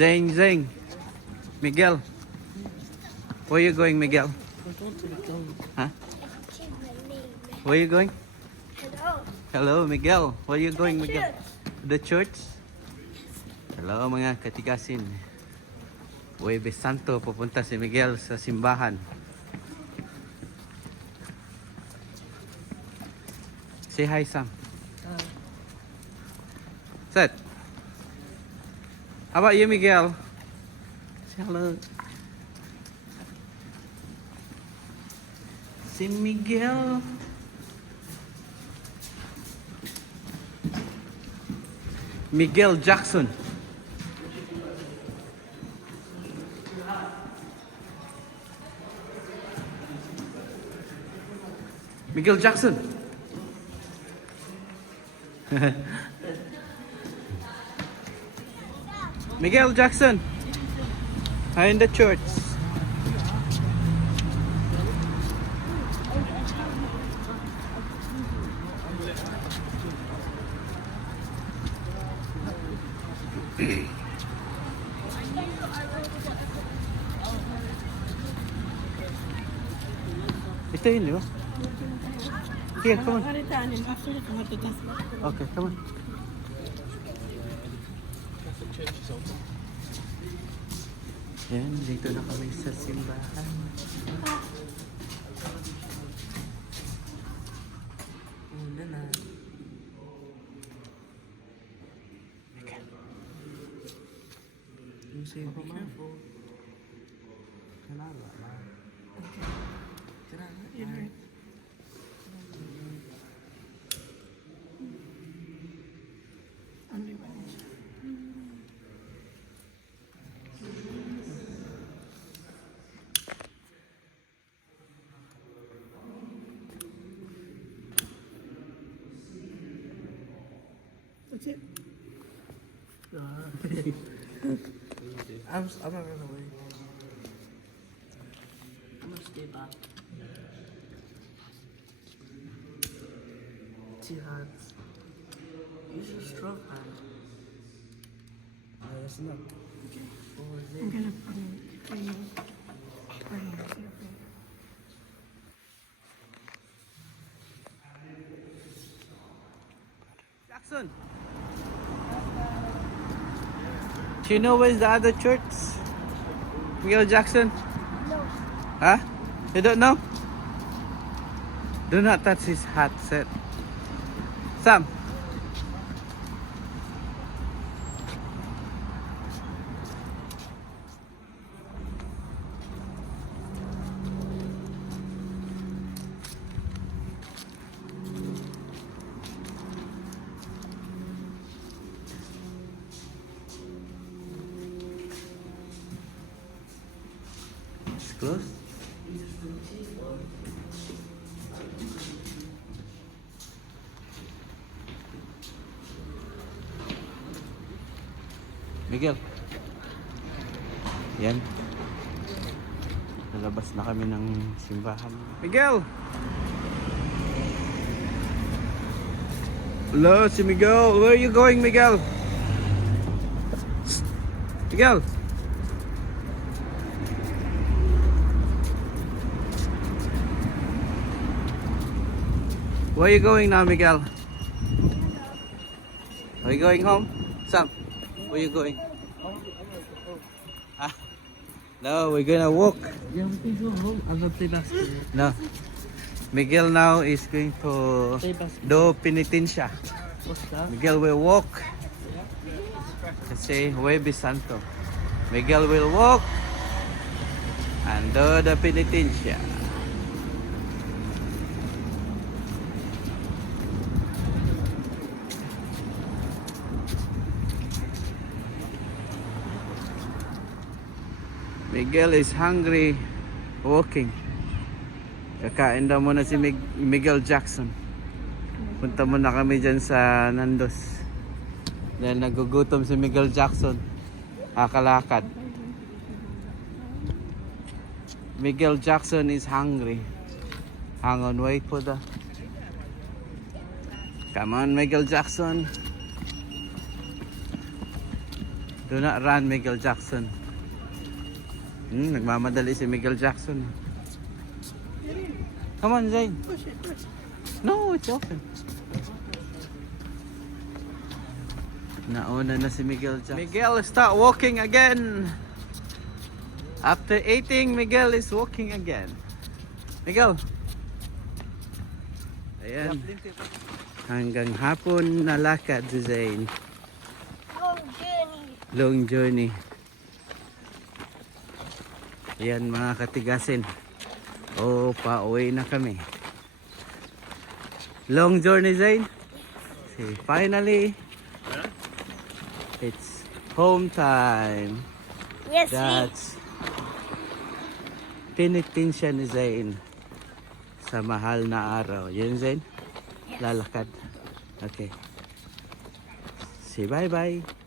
Zing, Zing. Miguel. Where you going, Miguel? Huh? Where you going? Hello. Hello, Miguel. Where you going, Miguel? The church? Hello, mga katigasin. Huwebes Santo, pupunta si Miguel sa simbahan. Say hi, Sam. Set. How about you, Miguel? Say hello. Si Miguel. Miguel Jackson. Miguel Jackson. Miguel Jackson. In the church. Ito yun, di ba? Here, come on. Okay, come on. Yan, dito na kami sa simbahan. Una na. You say be careful. Kanala na. That's it. I'm not gonna wait. I'm gonna stay back. Two hands. Use your strong hand. That's enough. Okay. Over there. I'm gonna put it for you. For you. Jackson. Do you know where's the other church? Miguel Jackson? No. Huh? You don't know? Do not touch his hat set. Sam. It's closed. Miguel. Yan. Lalabas na kami ng simbahan. Miguel! Hello, si Miguel. Where are you going, Miguel? Miguel! Where are you going now, Miguel? Are you going home? Sam, where are you going? Ah, no, we're gonna walk. Yeah, we can go home. I'm gonna play basketball. No. Miguel now is going to Play basketball. do penitensya. What's that? Miguel will walk. Kasi Huwebes Santo. Miguel will walk and do the penitensya. Miguel is hungry walking. Kakain daw muna si Miguel Jackson. Punta muna kami dyan sa Nandos. Dahil nagugutom si Miguel Jackson. Kakalakad. Miguel Jackson is hungry. Hang on, wait for the... Come on, Miguel Jackson. Do not run, Michael Jackson. Nagmamadali si Michael Jackson. Come on, Zayn. Push it, push. No, it's open. Nauna na si Miguel Jackson. Miguel, start walking again. After eating, Miguel is walking again. Miguel. Ayan. Hanggang hapon na lakad si Zayn. Long journey. Long journey. Ayan mga katigasin. Oh, pauwi na kami. Long journey, Zayn. See, finally, it's home time. Yes, That's tinitinsiya ni Zayn sa mahal na araw. Yun, Zayn? Lalakad. Okay. Say bye-bye.